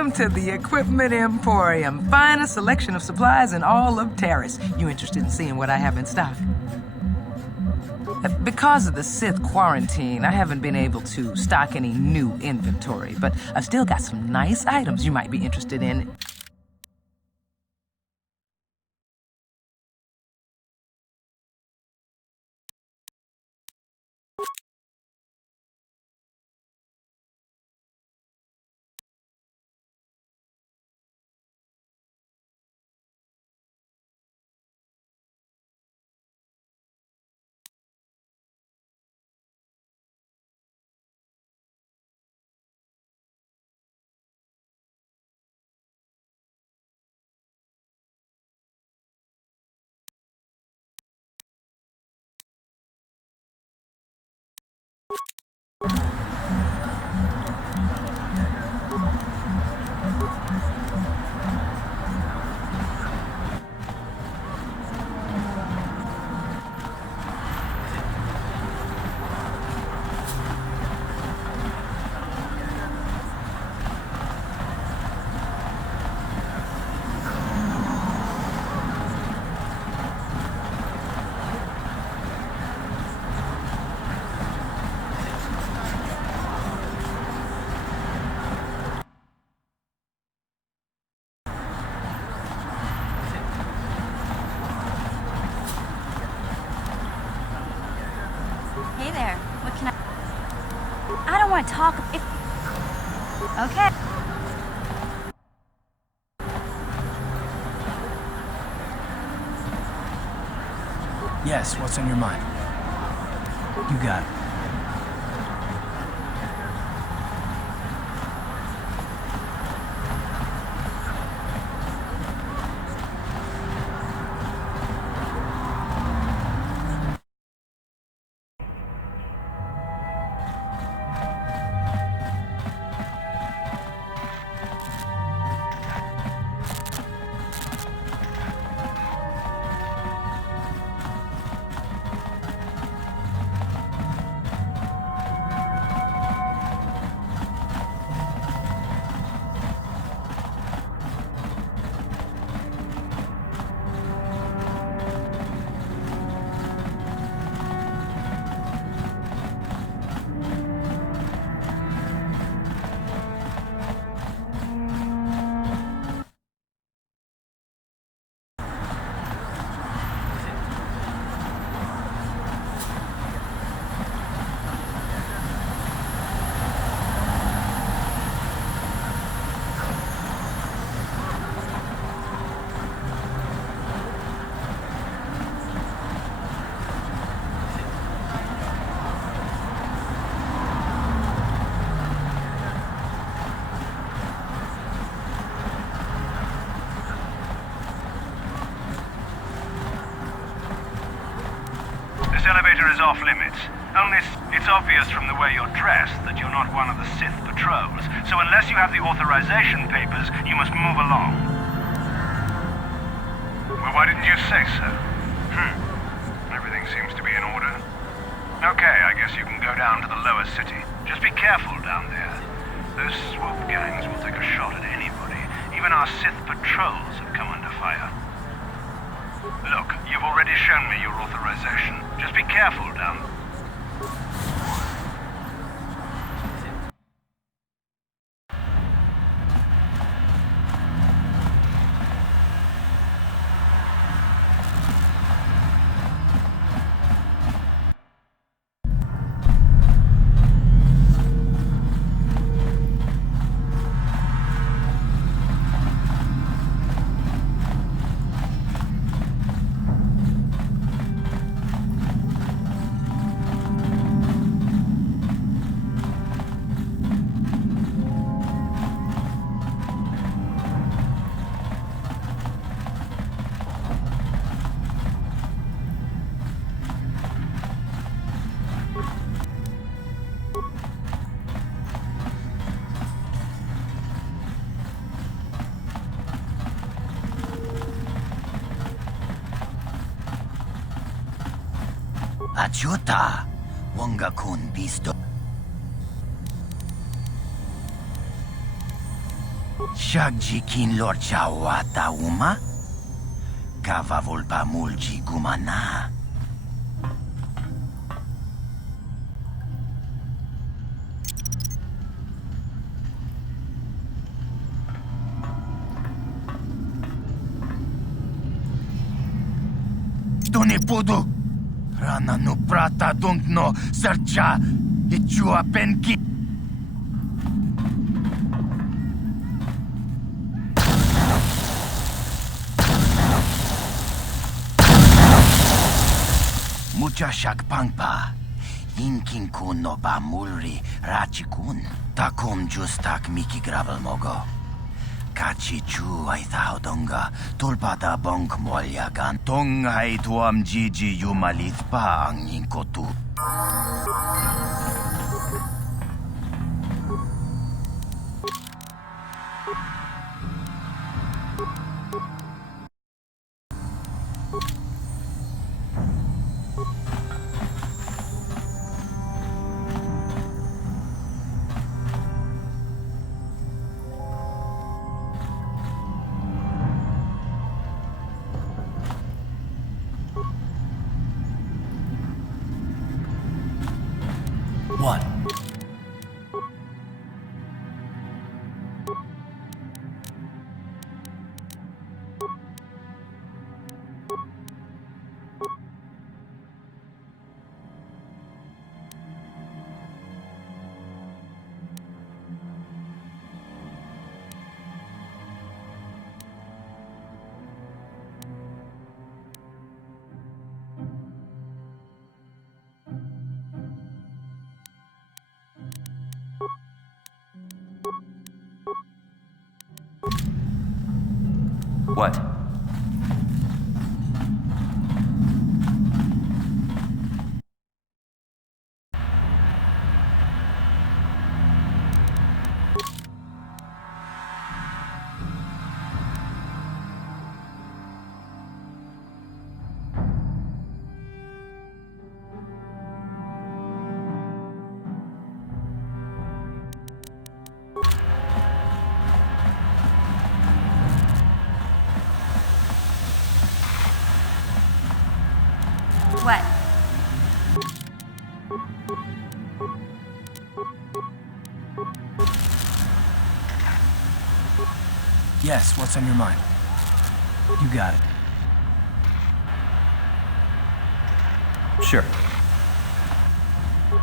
Welcome to the Equipment Emporium. Finest selection of supplies in all of Terrace. You interested in seeing what I have in stock? Because of the Sith quarantine, I haven't been able to stock any new inventory, but I've still got some nice items you might be interested in. Hey there, what can I don't want to talk if... Okay. Yes, what's on your mind? You got it. This elevator is off limits. Only it's obvious from the way you're dressed that you're not one of the Sith patrols. So unless you have the authorization papers, you must move along. Well, why didn't you say so? Everything seems to be in order. Okay, I guess you can go down to the lower city. Just be careful down there. Those swoop gangs will take a shot at anybody. Even our Sith patrols have come under fire. Look, you've already shown me your authorization. Just be careful down there. Achuta, Wongakun Bisto. Shagjikin lorcha wata uma? Kava volpa mulji gumana. To ne pudu! Rana no prata dungno sercha ichua penki. Mucha shakpangpa. Inkin kun no ba mulri rachikun. Takum justak miki gravel mogo. Kachi chu ay donga tulpada bonk molyagan. Tong ay tuam jiji yumalit pa ang inkotu. What? What? What? Yes, what's on your mind? You got it. Sure.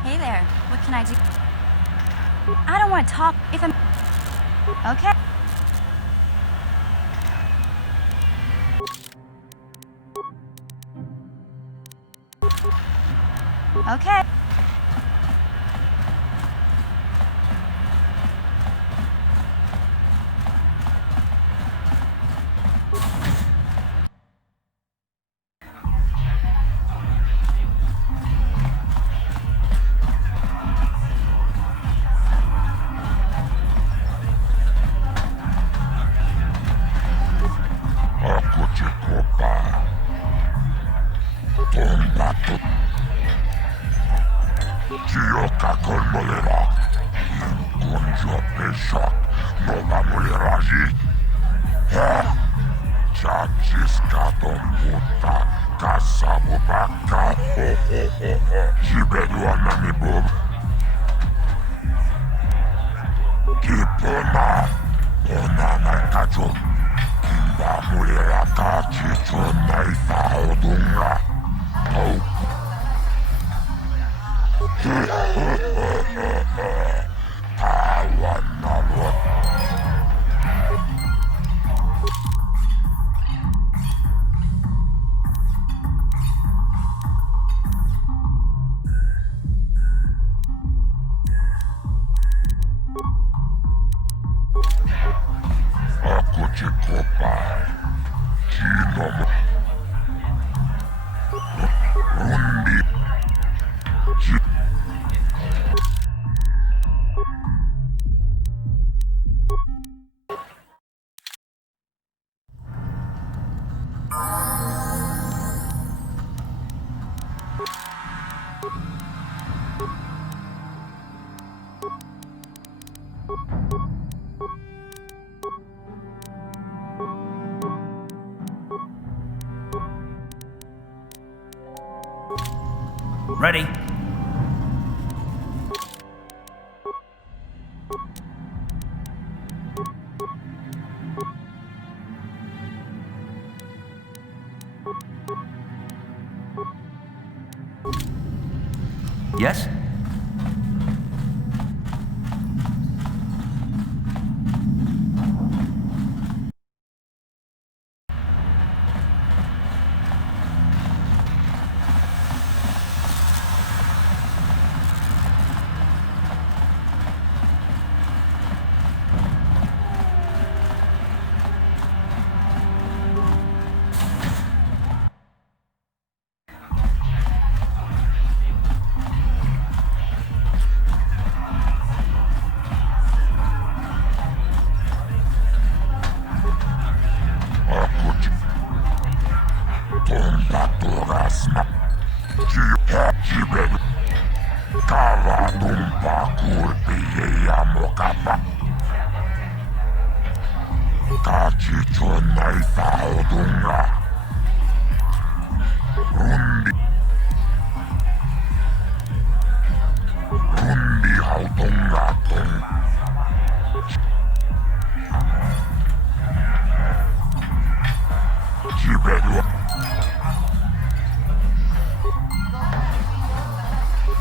Hey there, what can I do? I don't want to talk if I'm... Okay. Okay. Ready? Yes?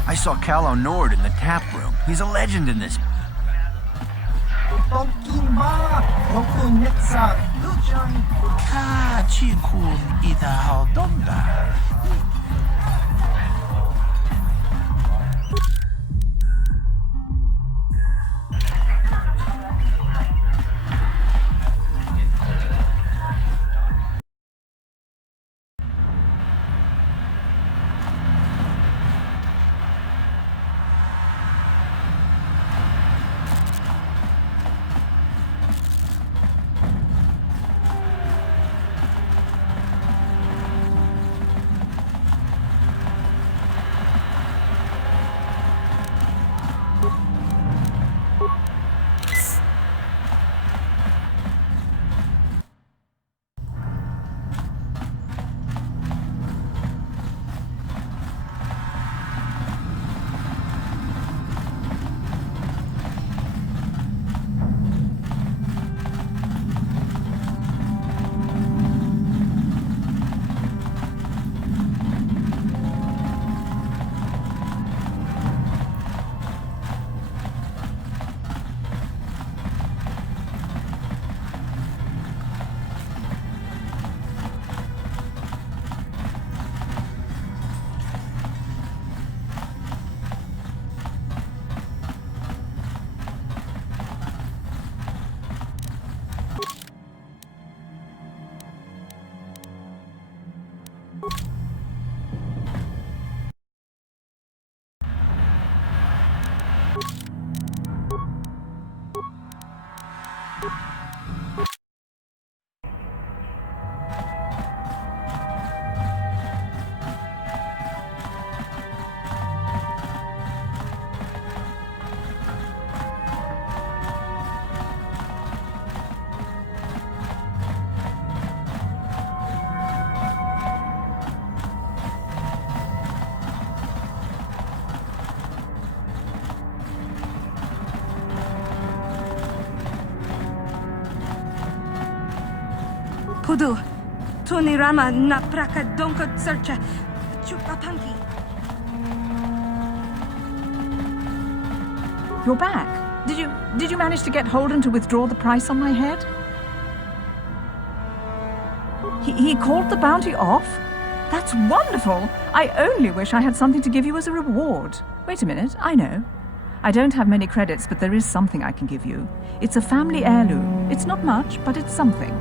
I saw Calo Nord in the tap room. He's a legend in this. Pudu, Tunirama na praka donko searcha chupapanki. You're back. Did you manage to get Holden to withdraw the price on my head? He called the bounty off? That's wonderful! I only wish I had something to give you as a reward. Wait a minute, I know. I don't have many credits, but there is something I can give you. It's a family heirloom. It's not much, but it's something.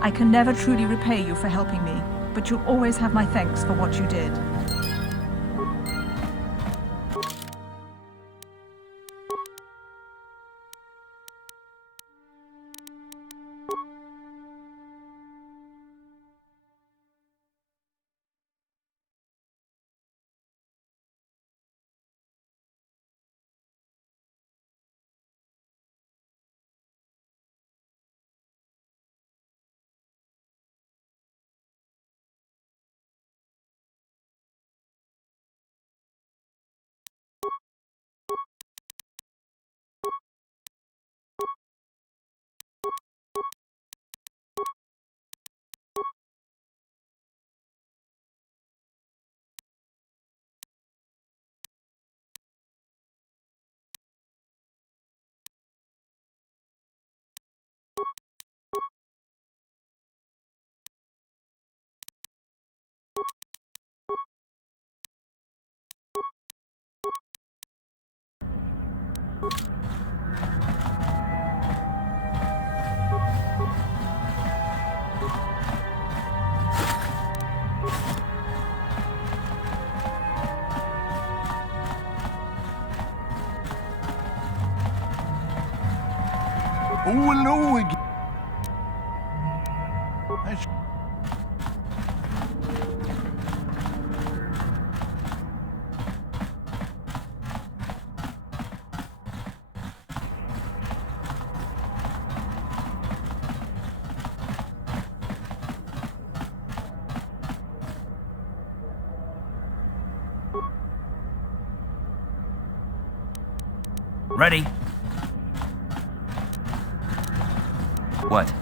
I can never truly repay you for helping me, but you'll always have my thanks for what you did. Oh, hello again. Ready? What?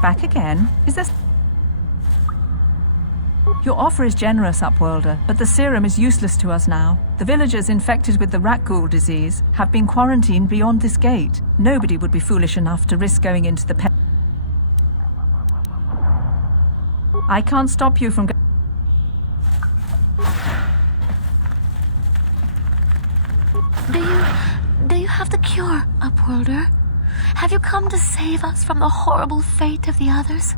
Back again? Is this... Your offer is generous, Upworlder, but the serum is useless to us now. The villagers infected with the rat ghoul disease have been quarantined beyond this gate. Nobody would be foolish enough to risk going into the I can't stop you from Do you have the cure, Upworlder? Have you come to save us from the horrible fate of the others?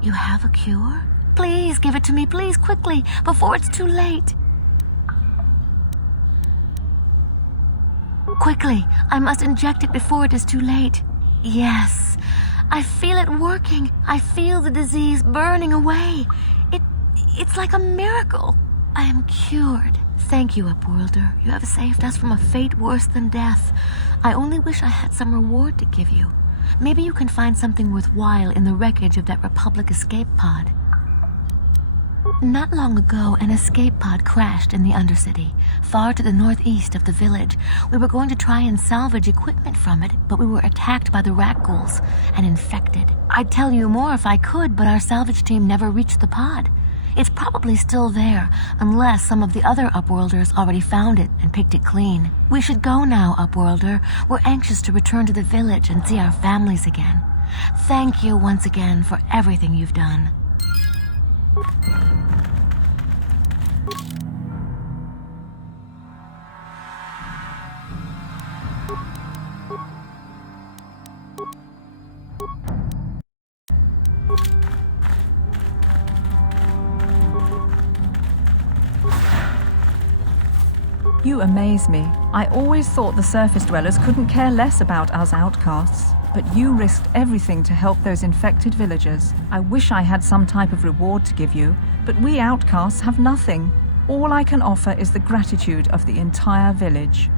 You have a cure? Please give it to me, please, quickly, before it's too late. Quickly, I must inject it before it is too late. Yes, I feel it working. I feel the disease burning away. It's like a miracle. I am cured. Thank you, Upworlder. You have saved us from a fate worse than death. I only wish I had some reward to give you. Maybe you can find something worthwhile in the wreckage of that Republic escape pod. Not long ago, an escape pod crashed in the Undercity, far to the northeast of the village. We were going to try and salvage equipment from it, but we were attacked by the rat ghouls and infected. I'd tell you more if I could, but our salvage team never reached the pod. It's probably still there, unless some of the other Upworlders already found it and picked it clean. We should go now, Upworlder. We're anxious to return to the village and see our families again. Thank you once again for everything you've done. You amaze me. I always thought the surface dwellers couldn't care less about us outcasts. But you risked everything to help those infected villagers. I wish I had some type of reward to give you, but we outcasts have nothing. All I can offer is the gratitude of the entire village.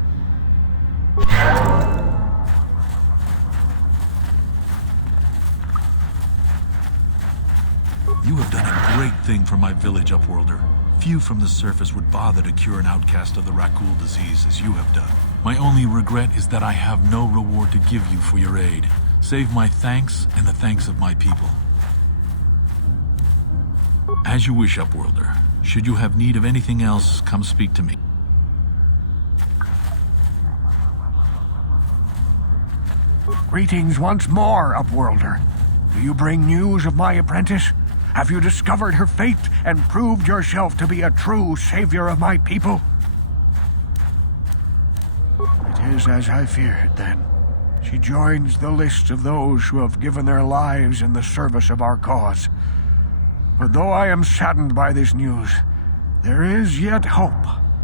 You have done a great thing for my village, Upworlder. Few from the surface would bother to cure an outcast of the Rakul disease as you have done. My only regret is that I have no reward to give you for your aid, save my thanks and the thanks of my people. As you wish, Upworlder. Should you have need of anything else, come speak to me. Greetings once more, Upworlder. Do you bring news of my apprentice? Have you discovered her fate and proved yourself to be a true savior of my people? It is as I feared, then. She joins the list of those who have given their lives in the service of our cause. But though I am saddened by this news, there is yet hope.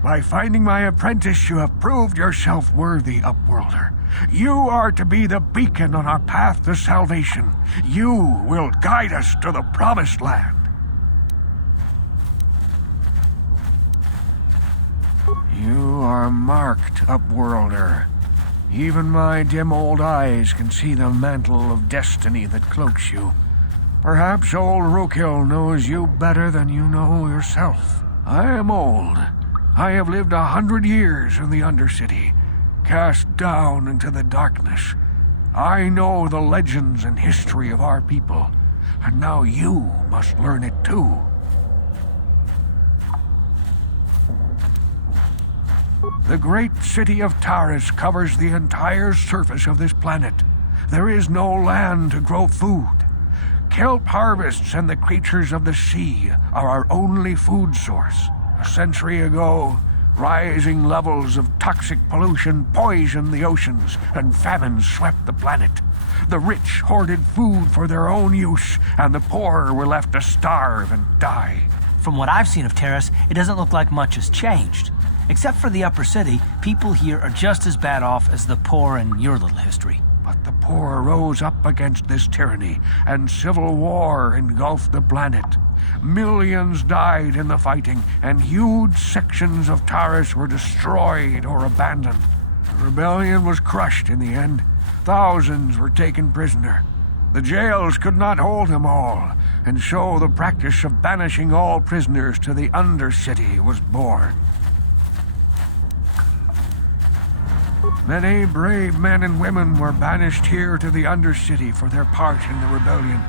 By finding my apprentice, you have proved yourself worthy, Upworlder. You are to be the beacon on our path to salvation. You will guide us to the promised land. You are marked, Upworlder. Even my dim old eyes can see the mantle of destiny that cloaks you. Perhaps old Rookhill knows you better than you know yourself. I am old. I have lived 100 years in the Undercity, cast down into the darkness. I know the legends and history of our people, and now you must learn it too. The great city of Taris covers the entire surface of this planet. There is no land to grow food. Kelp harvests and the creatures of the sea are our only food source. A century ago, rising levels of toxic pollution poisoned the oceans, and famine swept the planet. The rich hoarded food for their own use, and the poor were left to starve and die. From what I've seen of Terrace, it doesn't look like much has changed. Except for the upper city, people here are just as bad off as the poor in your little history. But the poor rose up against this tyranny, and civil war engulfed the planet. Millions died in the fighting, and huge sections of Taris were destroyed or abandoned. The rebellion was crushed in the end. Thousands were taken prisoner. The jails could not hold them all, and so the practice of banishing all prisoners to the Undercity was born. Many brave men and women were banished here to the Undercity for their part in the rebellion.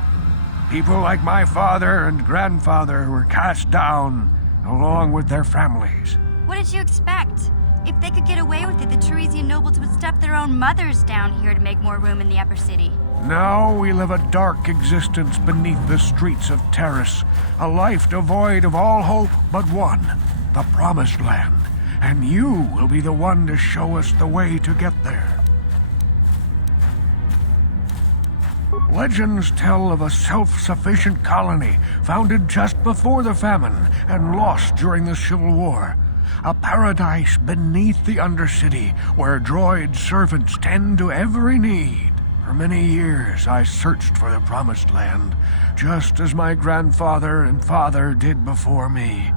People like my father and grandfather were cast down, along with their families. What did you expect? If they could get away with it, the Teresian nobles would step their own mothers down here to make more room in the upper city. Now we live a dark existence beneath the streets of Taris, a life devoid of all hope but one, the Promised Land. And you will be the one to show us the way to get there. Legends tell of a self-sufficient colony founded just before the famine and lost during the Civil War. A paradise beneath the Undercity where droid servants tend to every need. For many years I searched for the Promised Land, just as my grandfather and father did before me.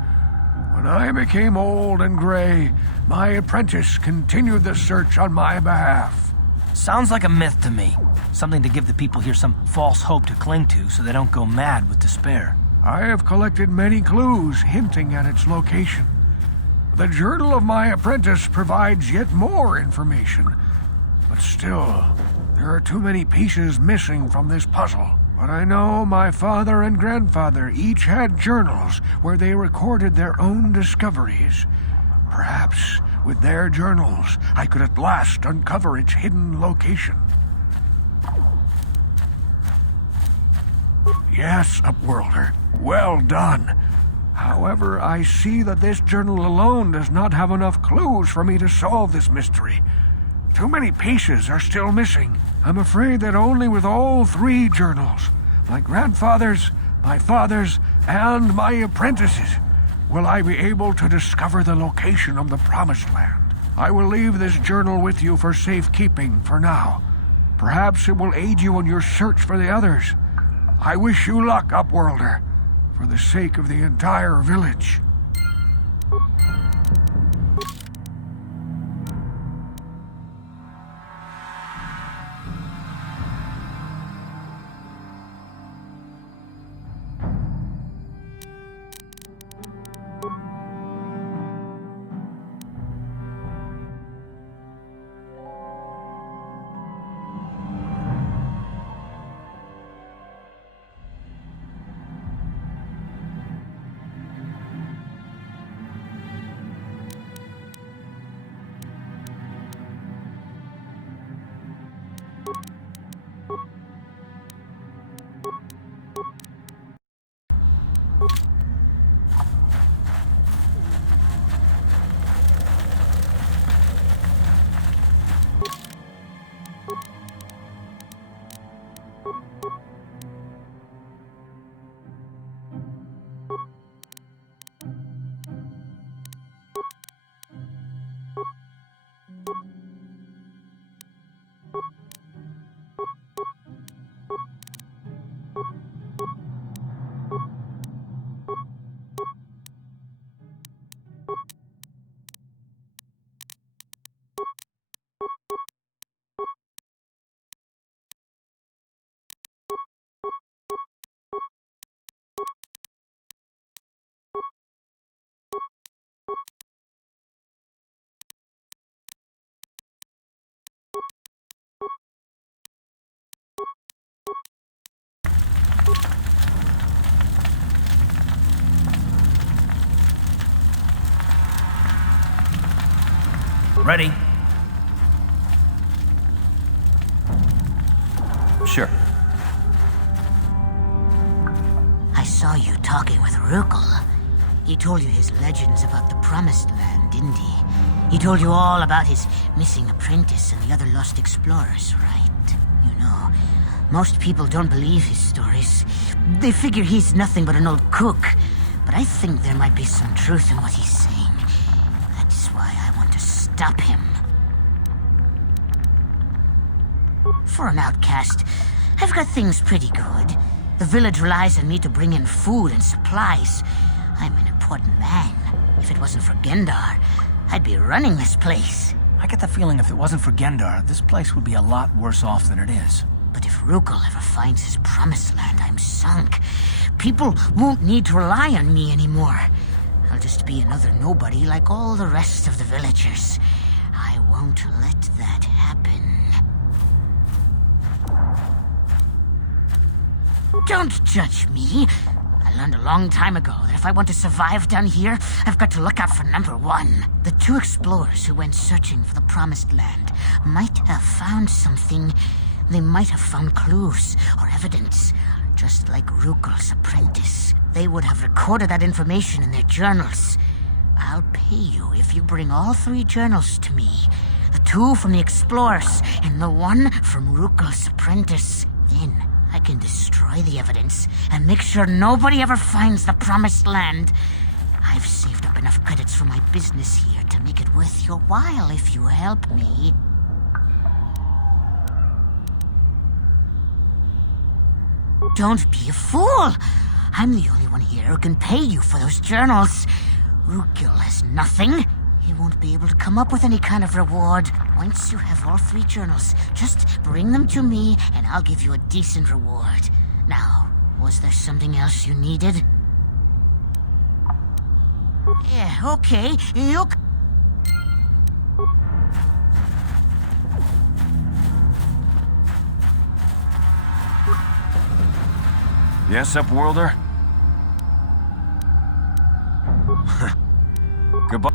When I became old and gray, my apprentice continued the search on my behalf. Sounds like a myth to me. Something to give the people here some false hope to cling to so they don't go mad with despair. I have collected many clues hinting at its location. The journal of my apprentice provides yet more information, but still, there are too many pieces missing from this puzzle. But I know my father and grandfather each had journals where they recorded their own discoveries. Perhaps with their journals, I could at last uncover its hidden location. Yes, Upworlder, well done. However, I see that this journal alone does not have enough clues for me to solve this mystery. Too many pieces are still missing. I'm afraid that only with all 3 journals, my grandfather's, my father's, and my apprentice's, will I be able to discover the location of the Promised Land. I will leave this journal with you for safekeeping for now. Perhaps it will aid you in your search for the others. I wish you luck, Upworlder, for the sake of the entire village. Ready? Sure. I saw you talking with Rukel. He told you his legends about the Promised Land, didn't he? He told you all about his missing apprentice and the other lost explorers, right? You know, most people don't believe his stories. They figure he's nothing but an old cook. But I think there might be some truth in what he's saying. That's why I want to stop him. For an outcast, I've got things pretty good. The village relies on me to bring in food and supplies. I'm an important man. If it wasn't for Gendar, I'd be running this place. I get the feeling if it wasn't for Gendar, this place would be a lot worse off than it is. But if Rukel ever finds his Promised Land, I'm sunk. People won't need to rely on me anymore. I'll just be another nobody like all the rest of the villagers. I won't let that happen. Don't judge me. I learned a long time ago that if I want to survive down here, I've got to look out for number 1. The 2 explorers who went searching for the Promised Land might have found something. They might have found clues or evidence, just like Rukel's apprentice. They would have recorded that information in their journals. I'll pay you if you bring all 3 journals to me. The 2 from the explorers and the 1 from Rukel's apprentice. Then I can destroy the evidence and make sure nobody ever finds the Promised Land. I've saved up enough credits for my business here to make it worth your while if you help me. Don't be a fool! I'm the only one here who can pay you for those journals. Rukel has nothing. He won't be able to come up with any kind of reward. Once you have all 3 journals, just bring them to me and I'll give you a decent reward. Now, was there something else you needed? Yeah, okay. You... Yes, Upworlder? Goodbye.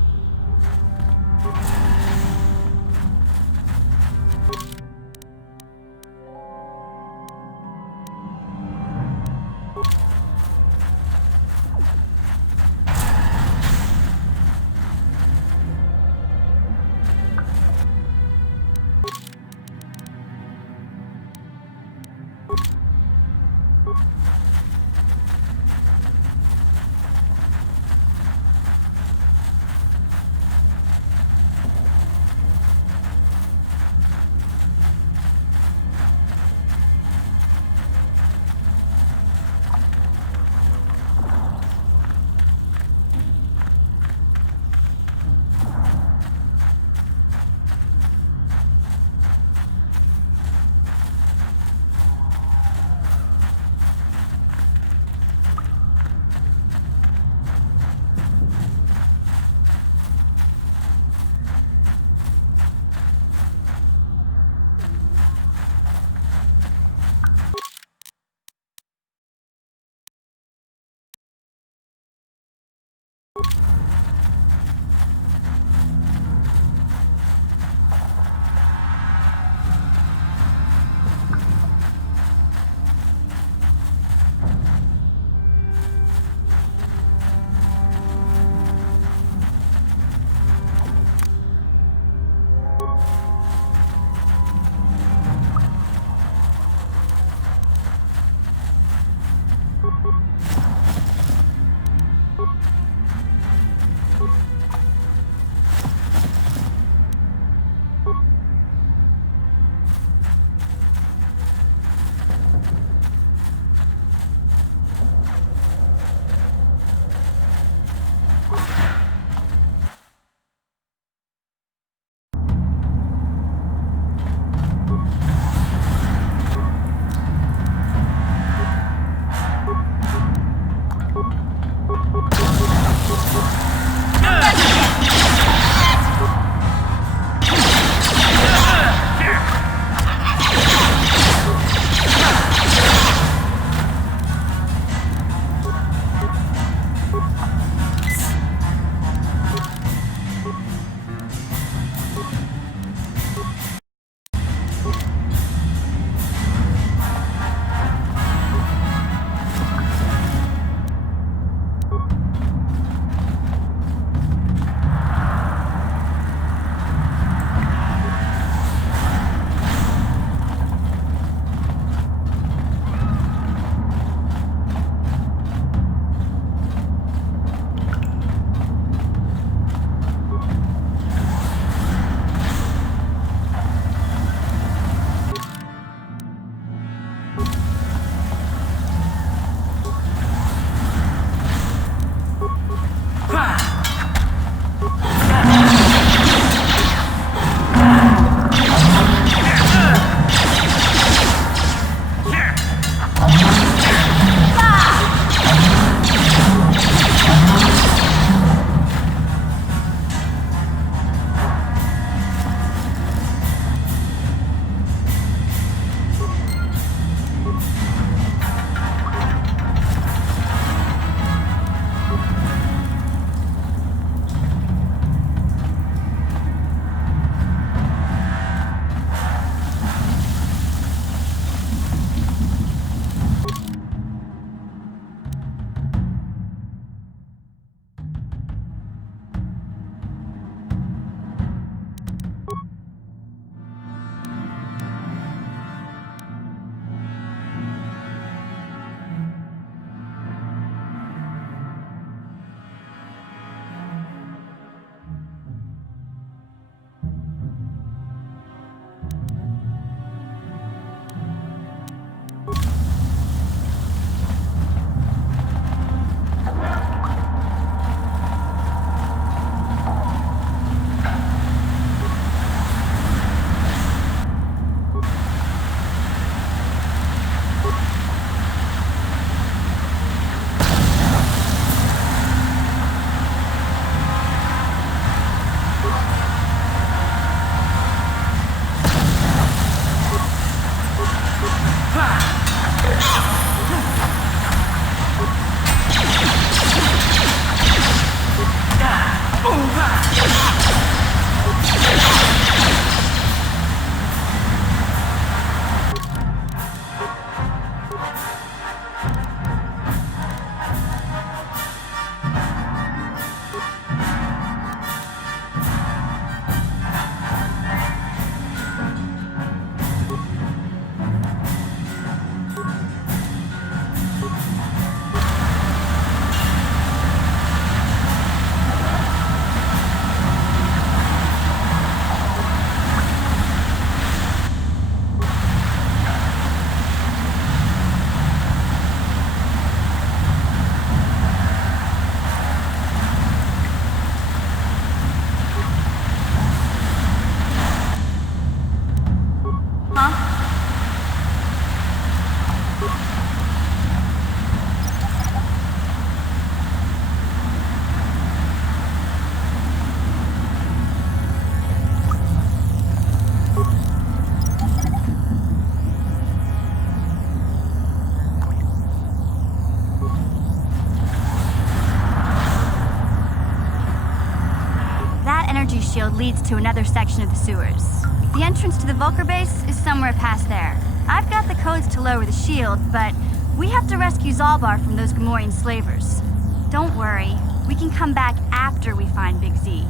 energy shield leads to another section of the sewers. The entrance to the Vulcar base is somewhere past there. I've got the codes to lower the shield, but we have to rescue Zalbaar from those Gamorrean slavers. Don't worry, we can come back after we find Big Z.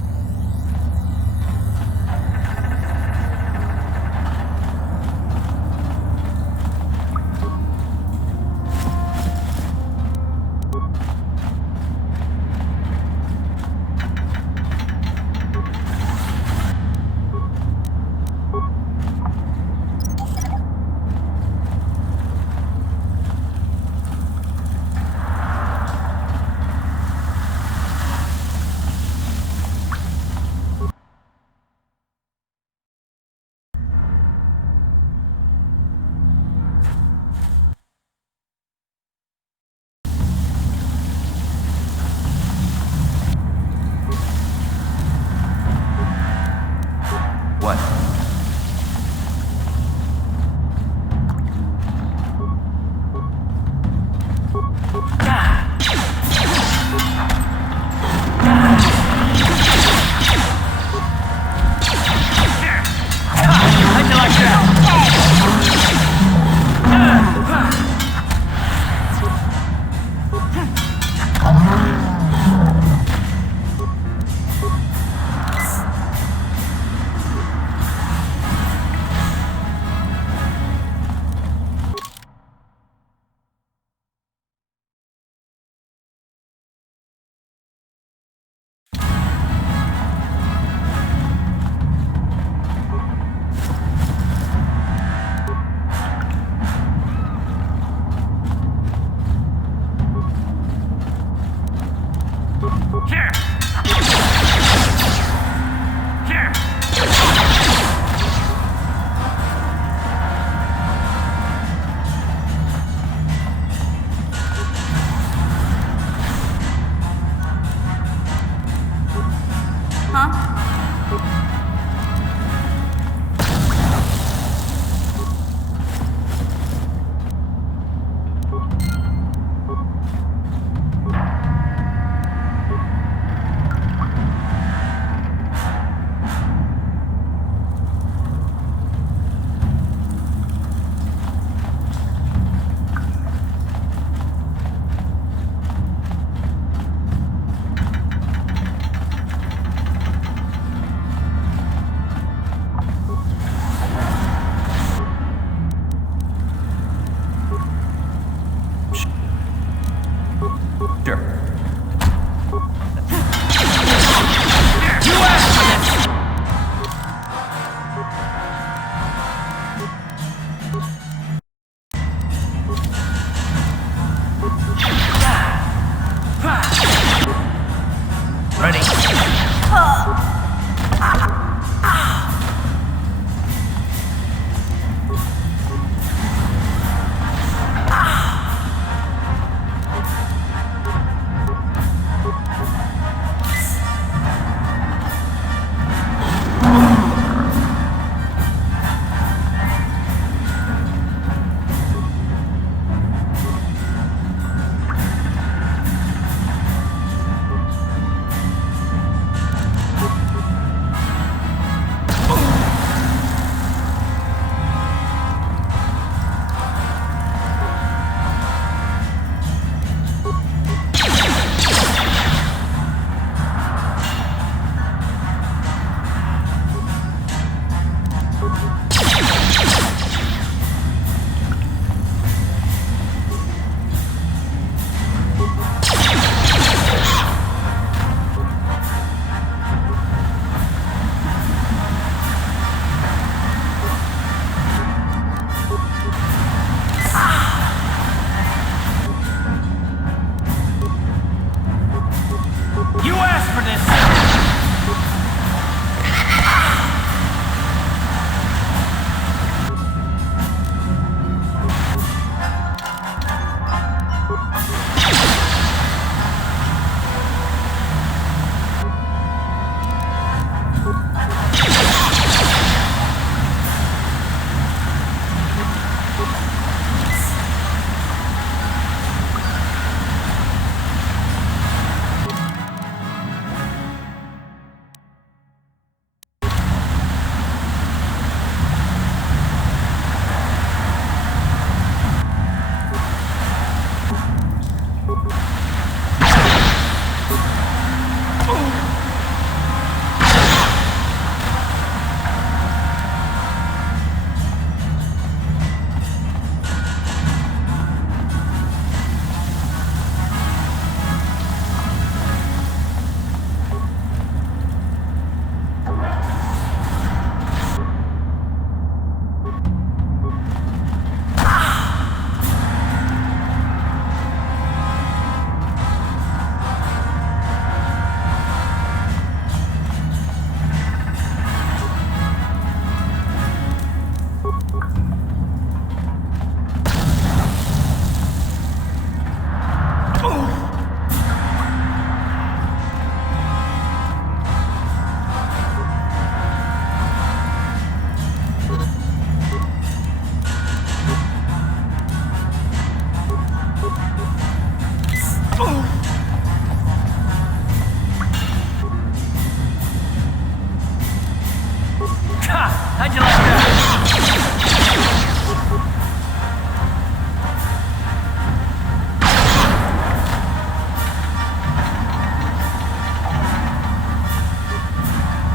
How'd you like that?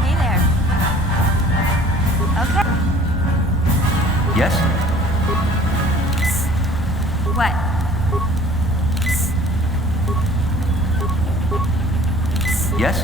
Hey there. Okay. Yes? What? Yes?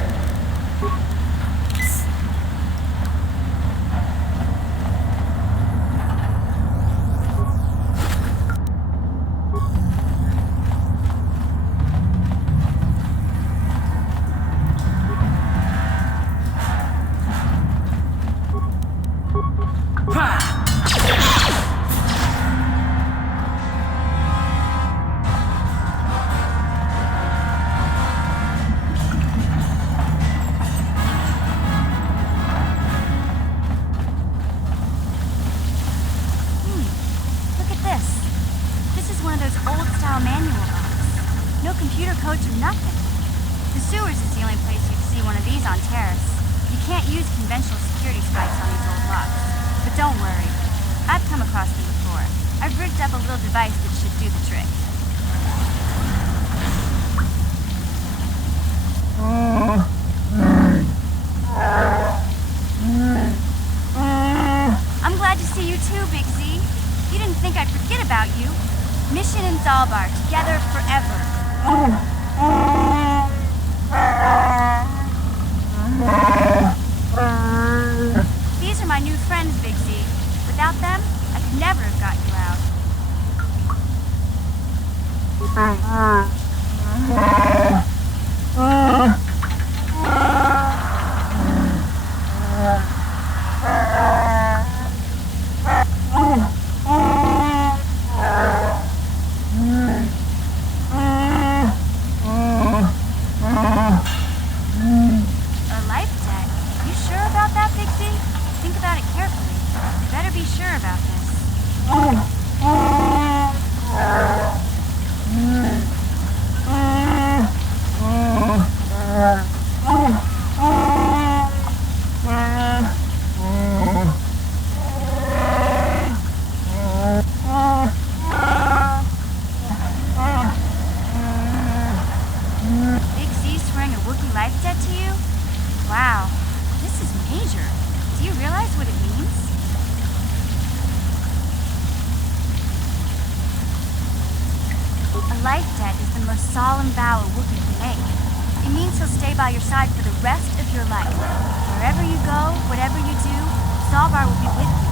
Look at this. This is one of those old-style manual locks. No computer codes or nothing. The sewers is the only place you'd see one of these on Terrace. You can't use conventional security spikes on these old locks. But don't worry. I've come across them before. I've rigged up a little device that should do the trick. I'm glad to see you too, Big Z. You didn't think I'd forget about you. Mission in Zalbaar, together forever. These are my new friends, Big Z. Without them, I could never have got you out. A life debt? You sure about that, Big Z? Think about it carefully. You better be sure about this. Big Z swearing a Wookiee life debt to you? Wow, this is major. Do you realize what it means? A life debt is the most solemn vow a Wookiee can make. It means he'll stay by your side for the rest of your life. Wherever you go, whatever you do, Zalbaar will be with you.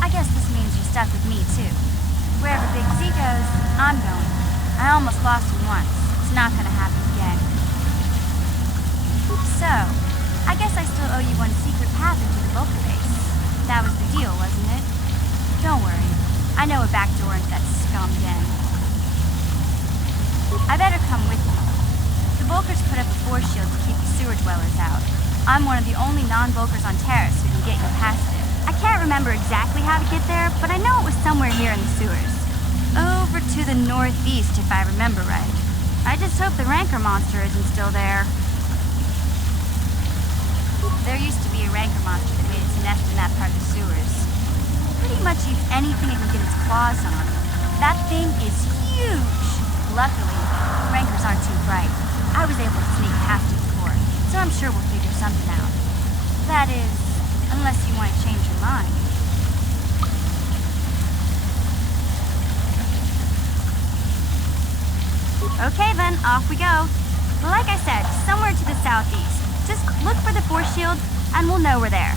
I guess this means you're stuck with me, too. Wherever Big Z goes, I'm going. I almost lost him once. It's not gonna happen again. So, I guess I still owe you one secret path into the Vulcan base. That was the deal, wasn't it? Don't worry. I know a back door into that scum den. I better come with you. The Vulkars put up a force shield to keep the sewer dwellers out. I'm one of the only non-Vulkars on Terrace who can get you past it. I can't remember exactly how to get there, but I know it was somewhere here in the sewers. Over to the northeast, if I remember right. I just hope the rancor monster isn't still there. There used to be a rancor monster that made its nest in that part of the sewers. Pretty much eats anything it can get its claws on. That thing is huge! Luckily, rancors aren't too bright. I was able to sneak past it before, so I'm sure we'll figure something out. That is, unless you want to change your mind. Okay then, off we go. Like I said, somewhere to the southeast. Just look for the force shield, and we'll know we're there.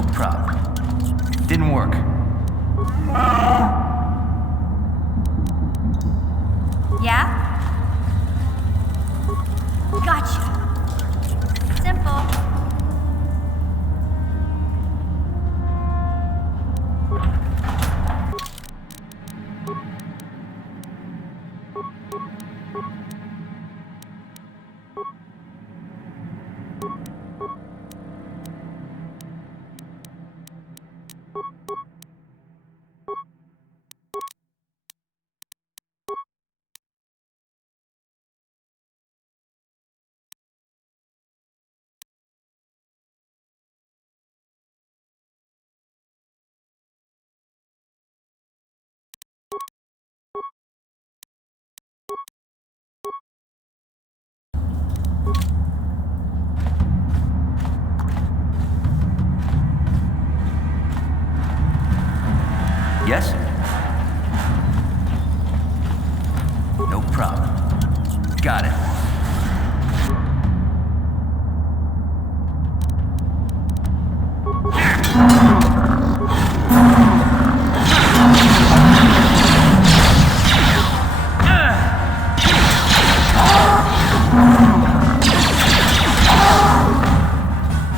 No problem. Didn't work. Yeah? Gotcha. Simple. Yes? No problem. Got it.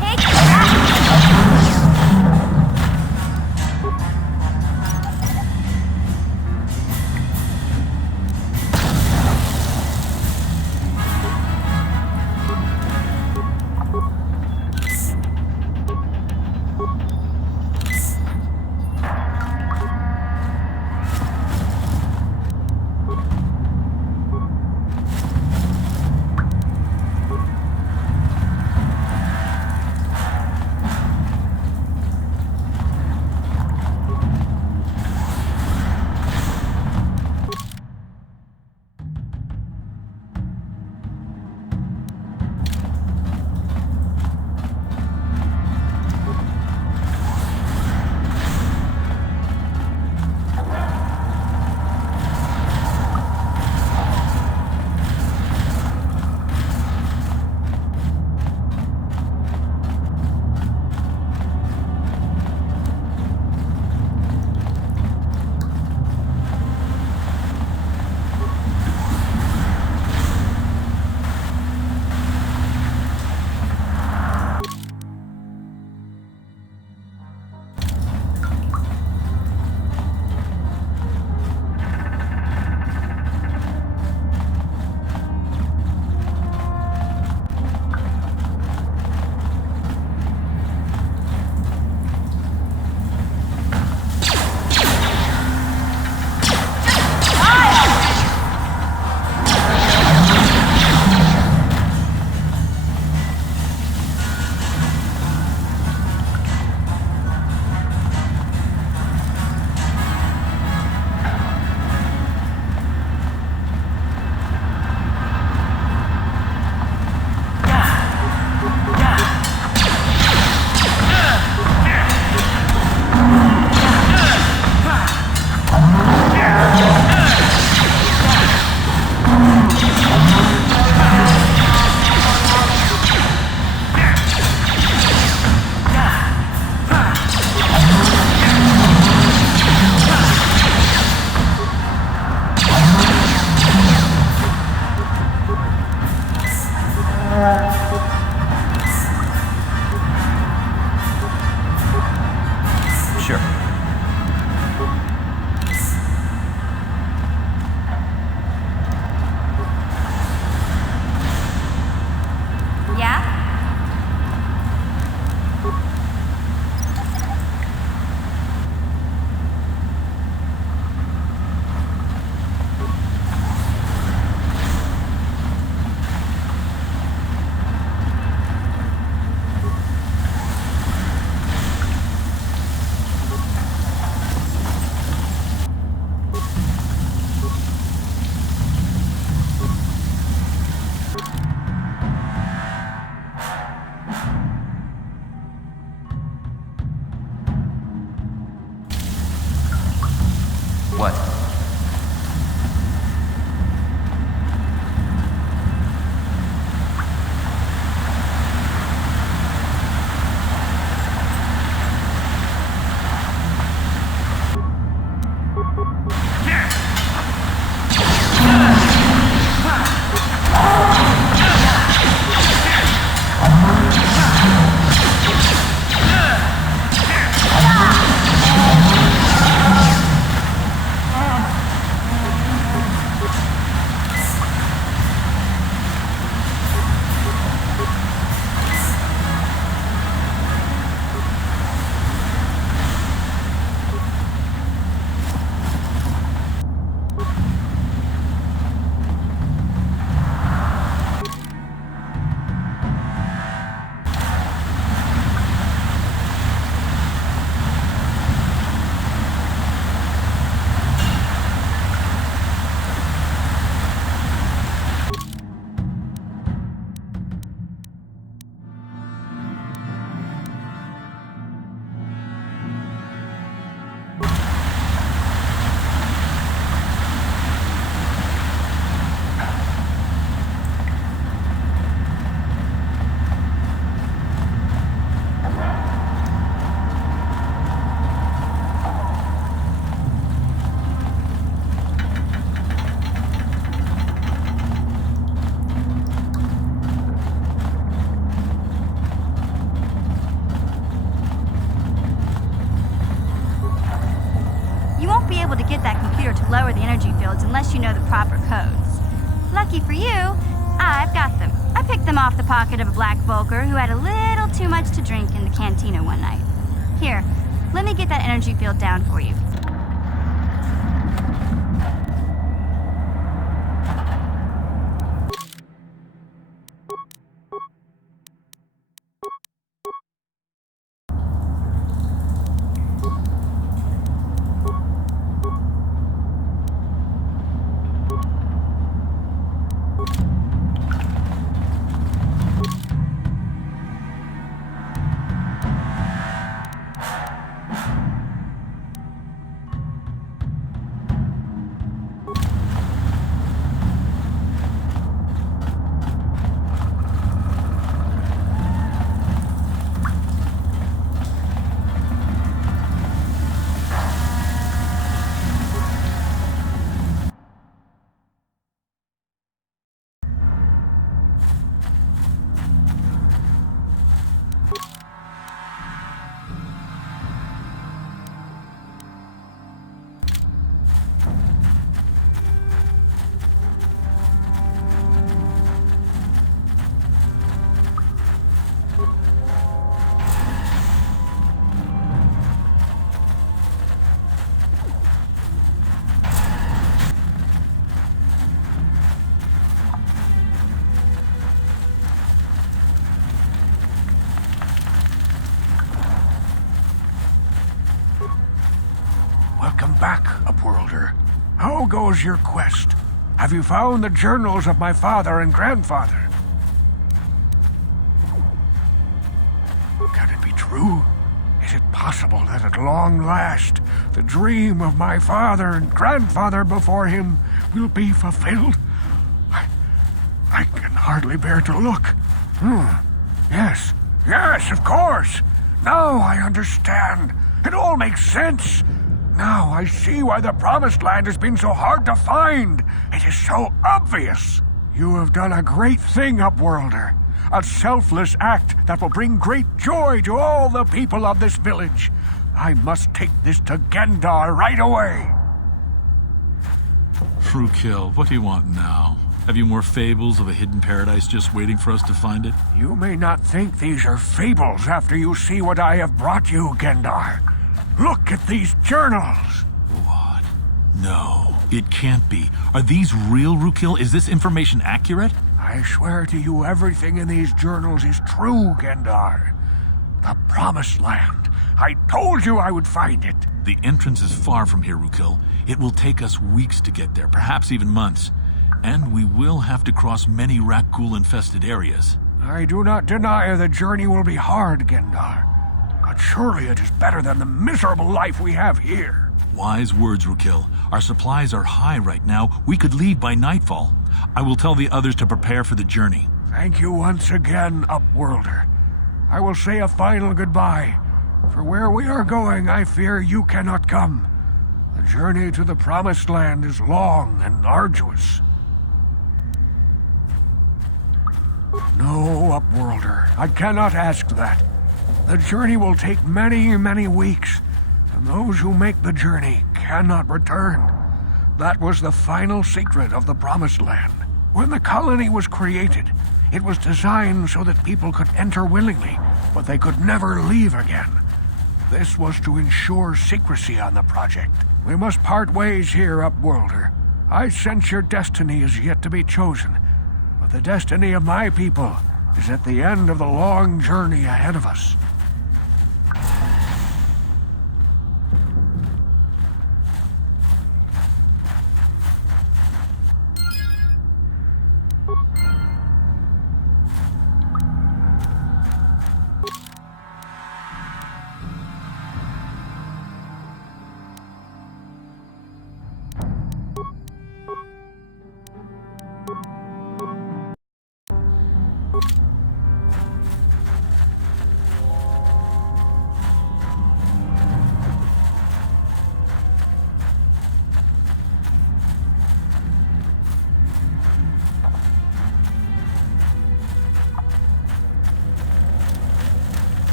Take that! Sure. Yeah? What? to get that computer to lower the energy fields unless you know the proper codes. Lucky for you, I've got them. I picked them off the pocket of a black Volker who had a little too much to drink in the cantina one night. Here, let me get that energy field down for you. Welcome back, Upworlder. How goes your quest? Have you found the journals of my father and grandfather? Can it be true? Is it possible that at long last, the dream of my father and grandfather before him will be fulfilled? I can hardly bear to look. Yes, of course. Now I understand. It all makes sense. Now I see why the Promised Land has been so hard to find. It is so obvious. You have done a great thing, Upworlder. A selfless act that will bring great joy to all the people of this village. I must take this to Gendar right away. Frukill, what do you want now? Have you more fables of a hidden paradise just waiting for us to find it? You may not think these are fables after you see what I have brought you, Gendar. Look at these journals! What? No, it can't be. Are these real, Frukill? Is this information accurate? I swear to you everything in these journals is true, Gendar. The Promised Land. I told you I would find it. The entrance is far from here, Frukill. It will take us weeks to get there, perhaps even months. And we will have to cross many Rakghoul-infested areas. I do not deny the journey will be hard, Gendar. But surely it is better than the miserable life we have here. Wise words, Frukill. Our supplies are high right now. We could leave by nightfall. I will tell the others to prepare for the journey. Thank you once again, Upworlder. I will say a final goodbye. For where we are going, I fear you cannot come. The journey to the Promised Land is long and arduous. No, Upworlder, I cannot ask that. The journey will take many, many weeks, and those who make the journey cannot return. That was the final secret of the Promised Land. When the colony was created, it was designed so that people could enter willingly, but they could never leave again. This was to ensure secrecy on the project. We must part ways here, Upworlder. I sense your destiny is yet to be chosen, but the destiny of my people is at the end of the long journey ahead of us.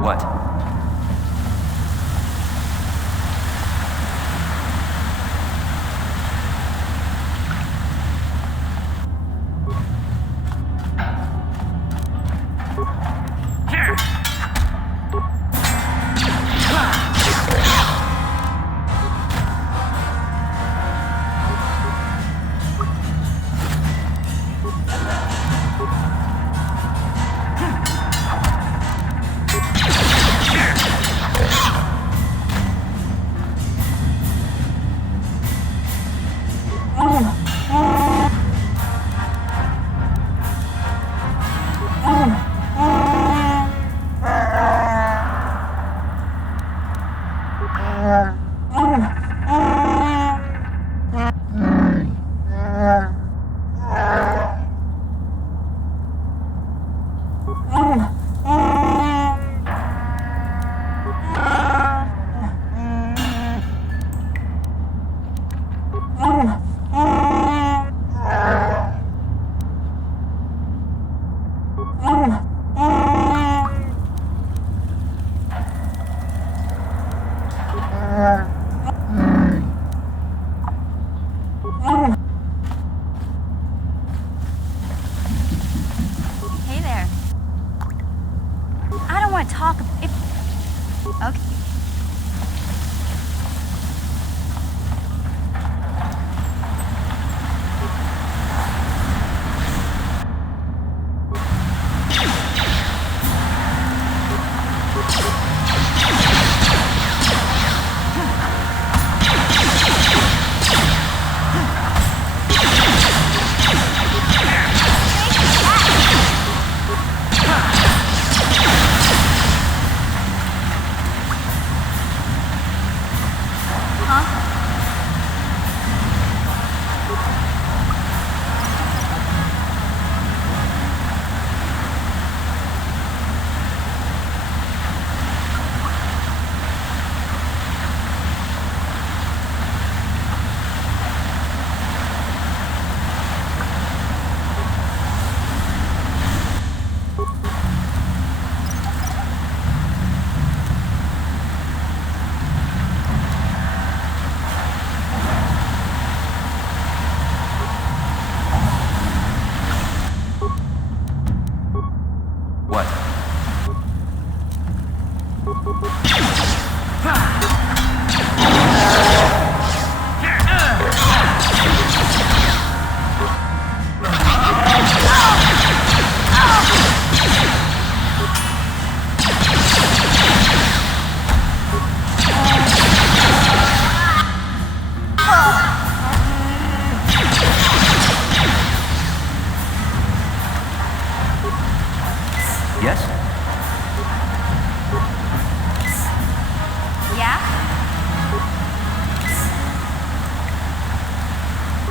What?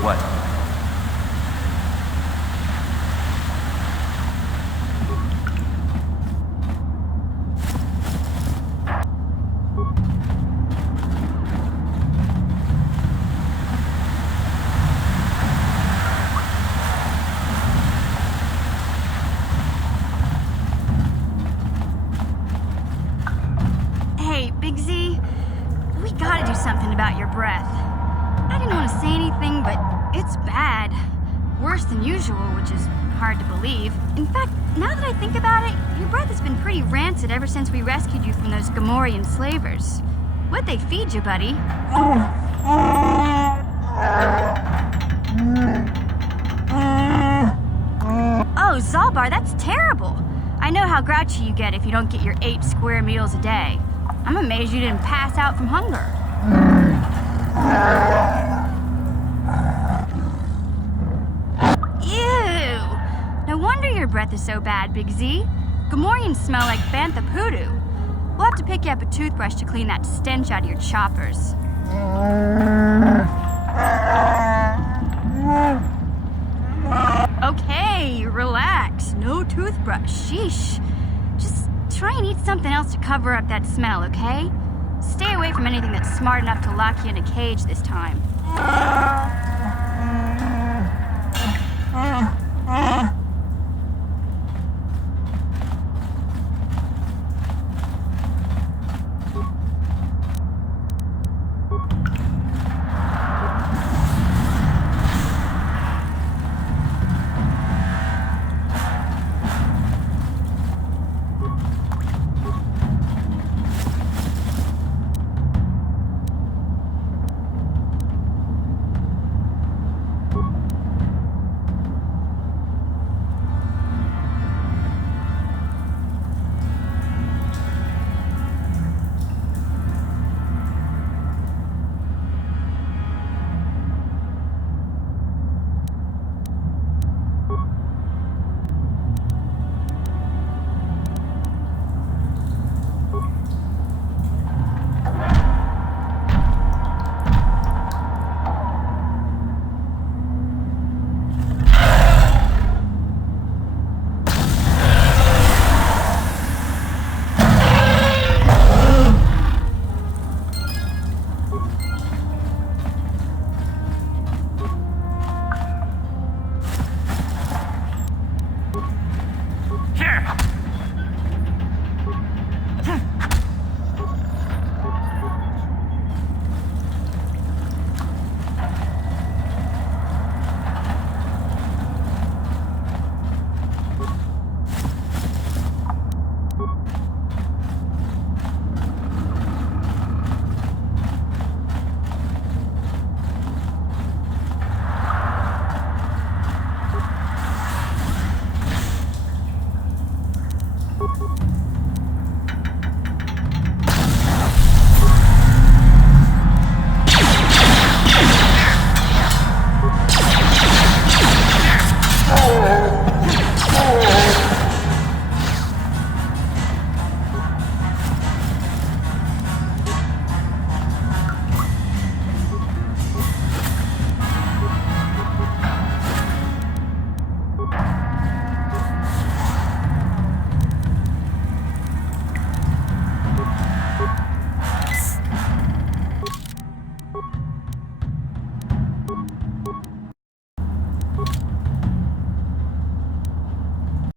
What? Hey, Big Z, we gotta do something about your breath. I didn't want to say anything, but it's bad. Worse than usual, which is hard to believe. In fact, now that I think about it, your breath has been pretty rancid ever since we rescued you from those Gamorrean slavers. What'd they feed you, buddy? Oh, Zalbaar, that's terrible. I know how grouchy you get if you don't get your 8 square meals a day. I'm amazed you didn't pass out from hunger. Ew! No wonder your breath is so bad, Big Z. Gamorreans smell like bantha poodoo. We'll have to pick you up a toothbrush to clean that stench out of your choppers. Okay, relax. No toothbrush. Sheesh. Just try and eat something else to cover up that smell, okay? Stay away from anything that's smart enough to lock you in a cage this time.